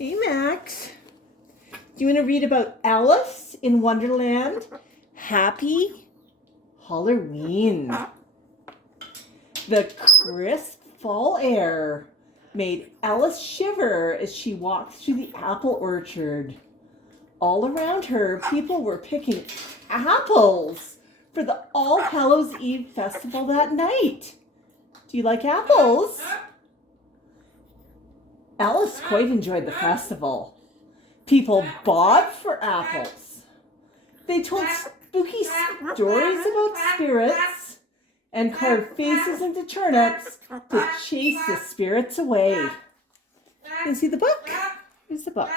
Hey, Max. Do you want to read about Alice in Wonderland? Happy Halloween. The crisp fall air made Alice shiver as she walked through the apple orchard. All around her, people were picking apples for the All Hallows Eve festival that night. Do you like apples? Alice quite enjoyed the festival. People bought for apples. They told spooky stories about spirits and carved faces into turnips to chase the spirits away. You can see the book? Here's the book.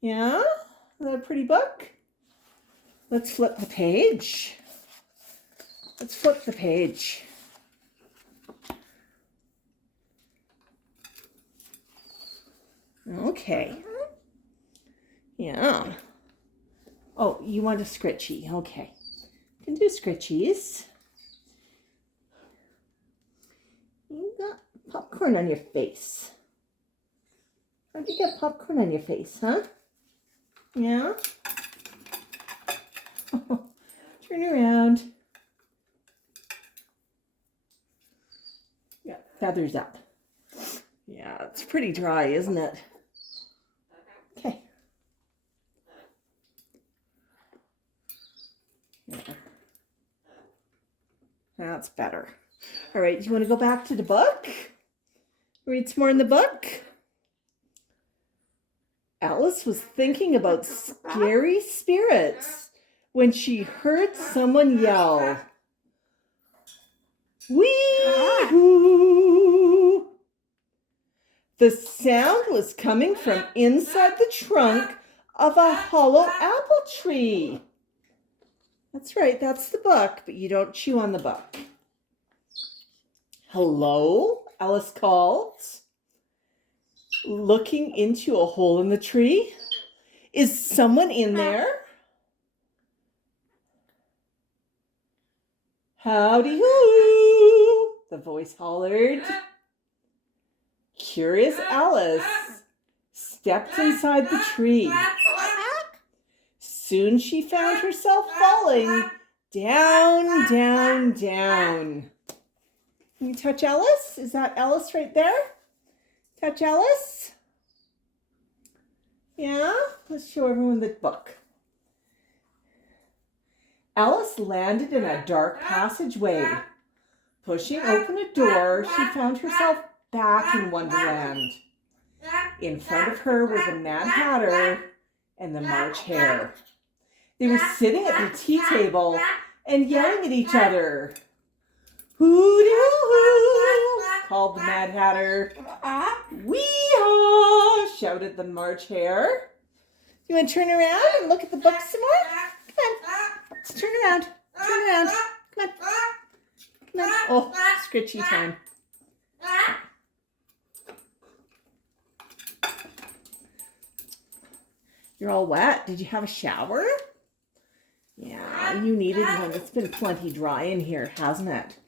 Yeah? Is that a pretty book? Let's flip the page. Let's flip the page. Okay. Yeah. Oh, you want a scritchy. Okay. You can do scritchies. You got popcorn on your face. How'd you get popcorn on your face, huh? Yeah? Turn around. Yeah, feathers up. Yeah, it's pretty dry, isn't it? Okay. Yeah. That's better. All right, do you want to go back to the book? Read some more in the book? Alice was thinking about scary spirits when she heard someone yell, "Wee-hoo!" The sound was coming from inside the trunk of a hollow apple tree. That's right, that's the book, but you don't chew on the book. "Hello?" Alice called, looking into a hole in the tree. "Is someone in there?" "Howdy-hoo!" the voice hollered. Curious Alice stepped inside the tree. Soon she found herself falling down, down, down. Can you touch Alice? Is that Alice right there? Touch Alice? Yeah? Let's show everyone the book. Alice landed in a dark passageway. Pushing open a door, she found herself back in Wonderland. In front of her were the Mad Hatter and the March Hare. They were sitting at the tea table and yelling at each other. "Hoo-doo-hoo!" called the Mad Hatter. "Wee-haw!" shouted the March Hare. You want to turn around and look at the book some more? Come on. Let's turn around. Turn around. Come on. Come on. Oh, scritchy time. You're all wet. Did you have a shower? Yeah, you needed one. It's been plenty dry in here, hasn't it?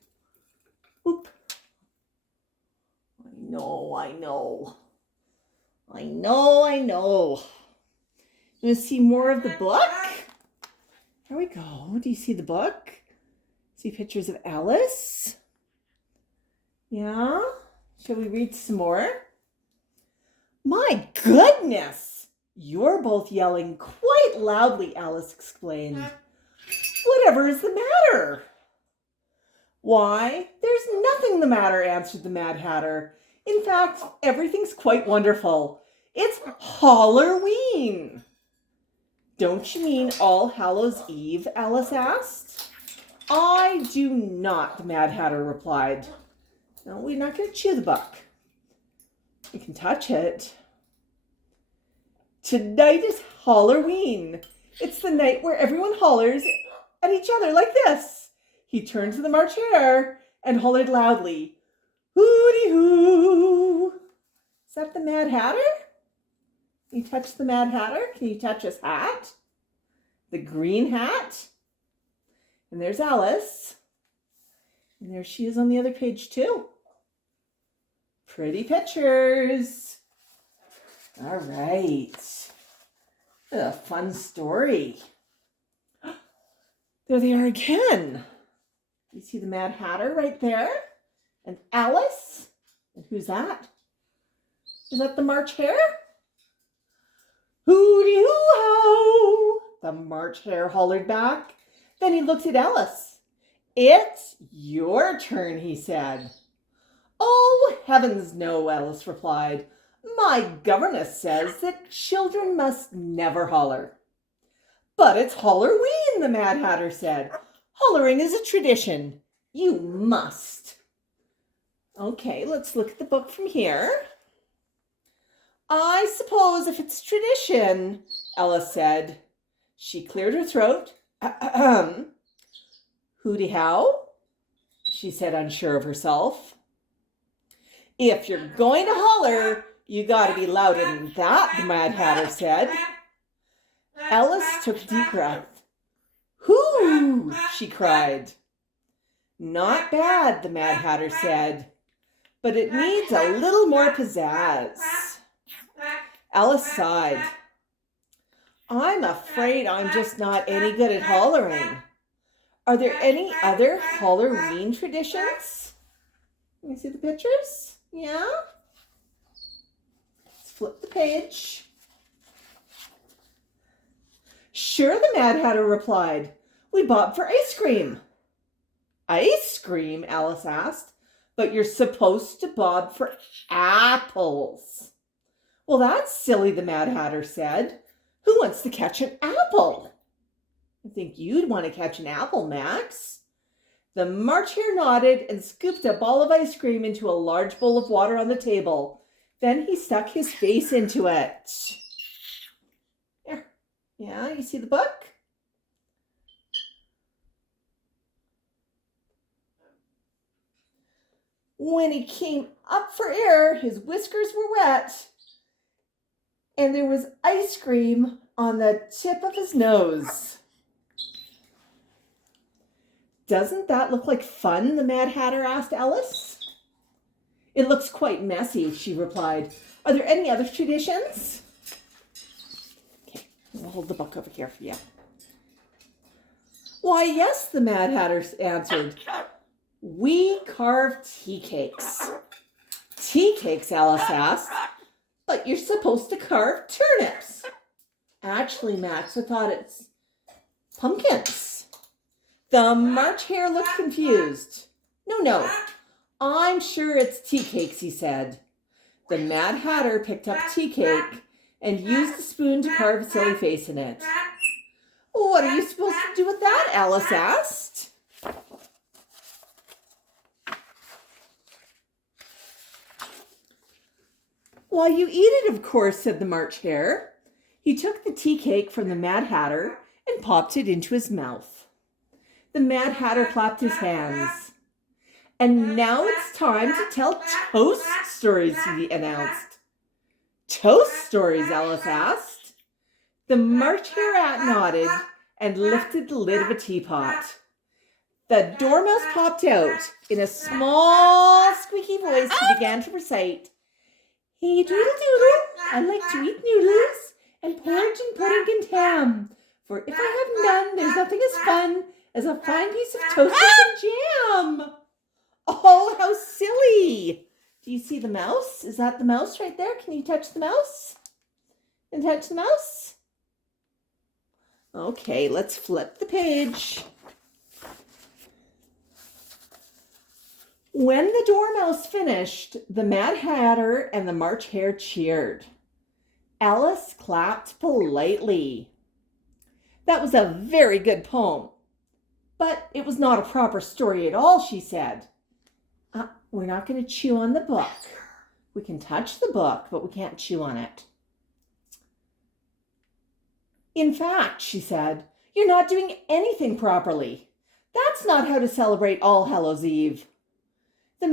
Oop. I know. You want to see more of the book? There we go. Do you see the book? See pictures of Alice? Yeah? Shall we read some more? "My goodness! You're both yelling quite loudly," Alice exclaimed. "Whatever is the matter?" "Why, there's nothing the matter," answered the Mad Hatter. "In fact, everything's quite wonderful. It's Halloween." "Don't you mean All Hallows Eve?" Alice asked. "I do not," the Mad Hatter replied. "No, we're not going to chew the book. You can touch it. Tonight is Halloween. It's the night where everyone hollers at each other like this." He turned to the March Hare and hollered loudly, "Hooty-hoo!" Is that the Mad Hatter? Can you touch the Mad Hatter? Can you touch his hat? The green hat? And there's Alice. And there she is on the other page too. Pretty pictures. All right. A fun story. There they are again. You see the Mad Hatter right there? And Alice? And who's that? Is that the March Hare? Hooty-hoo-ho! The March Hare hollered back. Then he looked at Alice. It's your turn, he said. Oh, heavens no, Alice replied. My governess says that children must never holler. But it's Halloween, the Mad Hatter said. Hollering is a tradition. You must. Okay, let's look at the book from here. I suppose if it's tradition, Alice said. She cleared her throat. Hooty-how? She said, unsure of herself. If you're going to holler, you gotta be louder than that, the Mad Hatter said. Alice took a deep breath. Hoo! She cried. Not bad, the Mad Hatter said, but it needs a little more pizzazz. Alice sighed. I'm afraid I'm just not any good at hollering. Are there any other Halloween traditions? Let me see the pictures. Yeah? Let's flip the page. Sure, the Mad Hatter replied. We bob for ice cream. Ice cream? Alice asked. But you're supposed to bob for apples. Well, that's silly, the Mad Hatter said. Who wants to catch an apple? I think you'd want to catch an apple, Max. The March Hare nodded and scooped a ball of ice cream into a large bowl of water on the table. Then he stuck his face into it. There. Yeah, you see the book? When he came up for air, his whiskers were wet, and there was ice cream on the tip of his nose. Doesn't that look like fun? The Mad Hatter asked Alice. It looks quite messy, she replied. Are there any other traditions? Okay, we'll hold the book over here for you. Why, yes, the Mad Hatter answered. We carve tea cakes. Tea cakes, Alice asked. But you're supposed to carve turnips. Actually, Max, I thought it's pumpkins. The March Hare looked confused. No, I'm sure it's tea cakes, he said. The Mad Hatter picked up tea cake and used a spoon to carve a silly face in it. What are you supposed to do with that? Alice asked. Why, you eat it, of course, said the March Hare. He took the tea cake from the Mad Hatter and popped it into his mouth. The Mad Hatter clapped his hands. And now it's time to tell toast stories, he announced. Toast stories? Alice asked. The March Hare nodded and lifted the lid of a teapot. The dormouse popped out. In a small, squeaky voice, he began to recite, Hey, doodle-doodle, I like to eat noodles and porridge and pudding and ham. For if I have none, there's nothing as fun as a fine piece of toast with some jam. Oh, how silly. Do you see the mouse? Is that the mouse right there? Can you touch the mouse? Can you touch the mouse? Okay, let's flip the page. When the dormouse finished, the Mad Hatter and the March Hare cheered. Alice clapped politely. That was a very good poem, but it was not a proper story at all, she said. We're not going to chew on the book. We can touch the book, but we can't chew on it. In fact, she said, you're not doing anything properly. That's not how to celebrate All Hallows Eve. The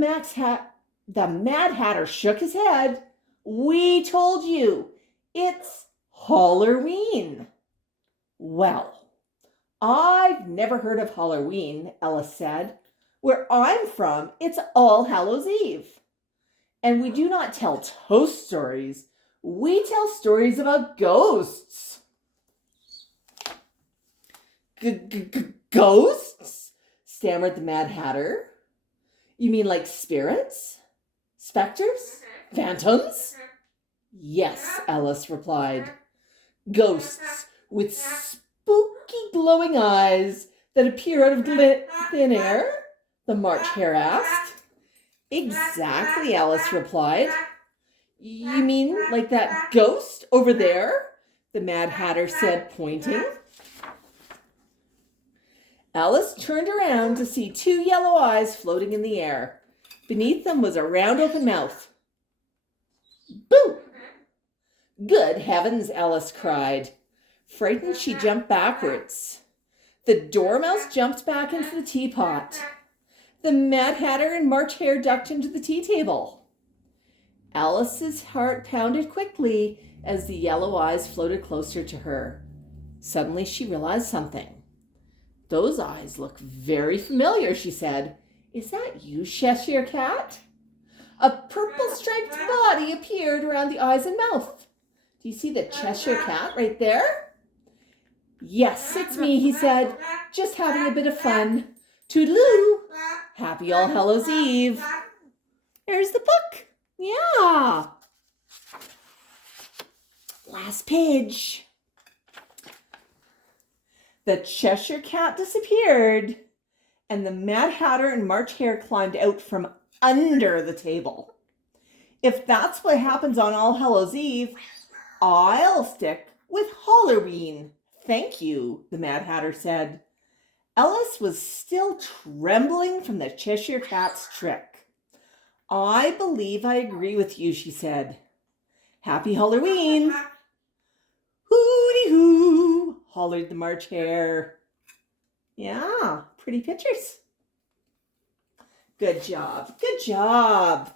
Mad Hatter shook his head. We told you, it's Halloween. Well, I've never heard of Halloween, Alice said. Where I'm from, it's All Hallows Eve. And we do not tell toast stories. We tell stories about ghosts. Ghosts? Stammered the Mad Hatter. You mean like spirits? Specters? Phantoms? Yes, Alice replied. Ghosts with spooky glowing eyes that appear out of thin air? The March Hare asked. Exactly, Alice replied. You mean like that ghost over there? The Mad Hatter said, pointing. Alice turned around to see two yellow eyes floating in the air. Beneath them was a round open mouth. Boo! Good heavens, Alice cried. Frightened, she jumped backwards. The Dormouse jumped back into the teapot. The Mad Hatter and March Hare ducked into the tea table. Alice's heart pounded quickly as the yellow eyes floated closer to her. Suddenly she realized something. Those eyes look very familiar, she said. Is that you, Cheshire Cat? A purple striped body appeared around the eyes and mouth. Do you see the Cheshire Cat right there? Yes, it's me, he said. Just having a bit of fun. Toodaloo! Happy All Hallows Eve. There's the book. Yeah. Last page. The Cheshire Cat disappeared, and the Mad Hatter and March Hare climbed out from under the table. If that's what happens on All Hallows Eve, I'll stick with Halloween. Thank you, the Mad Hatter said. Alice was still trembling from the Cheshire Cat's trick. I believe I agree with you, she said. Happy Halloween! Hooty-hoo! Hollered the March Hare. Yeah, pretty pictures. Good job. Good job.